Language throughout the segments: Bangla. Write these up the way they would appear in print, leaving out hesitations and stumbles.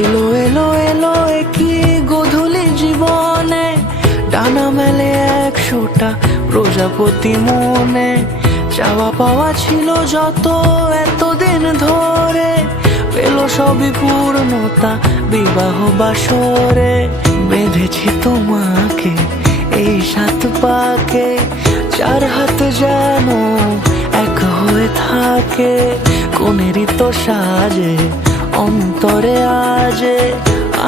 এলো এলো এলো একই গোধূলি জীবনে, ডানা মেলে 100টা প্রজাপতি মনে। চাওয়া পাওয়া ছিল যত এতদিন ধরে, পেল সবই পূর্ণতা বিবাহ বাসরে। বেঁধেছি তোমাকে এই 7 পাকে, 4 হাত যেন এক হয়ে থাকে। কোনেরই তো সাজে অন্তরে আজে,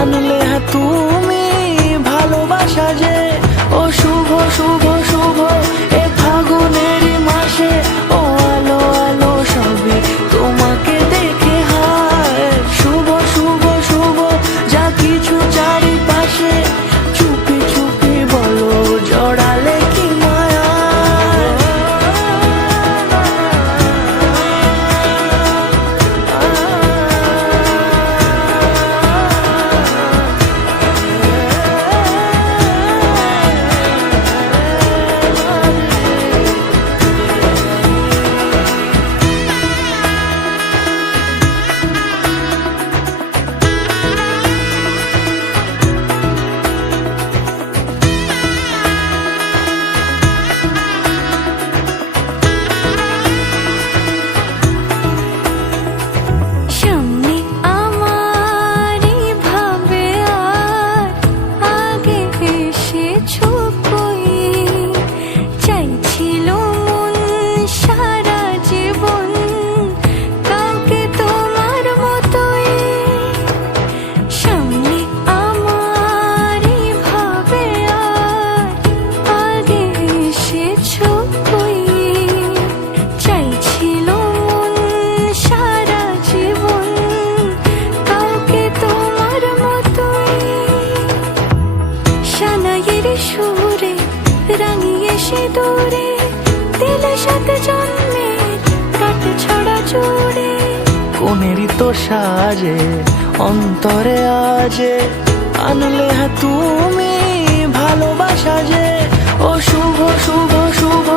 আনলে তুমি ভালোবাসা যে। ও শুভ শুভ শুভ এ ফাগুনেরই মাসে, ও আলো আলো সবই তোমাকে দেখে হায়। শুভ শুভ শুভ যা কিছু চারিপাশে, চুপি চুপি বলো জড়ালে কি মায়া। সুরে রাঙিয়ে সে দূরে দিলে 7 জন্মের কাট ছড়া জুড়ে। কোনেরই তো সাজে অন্তরে আজে, আনলে তুমি ভালোবাসা যে। ও শুভ শুভ শুভ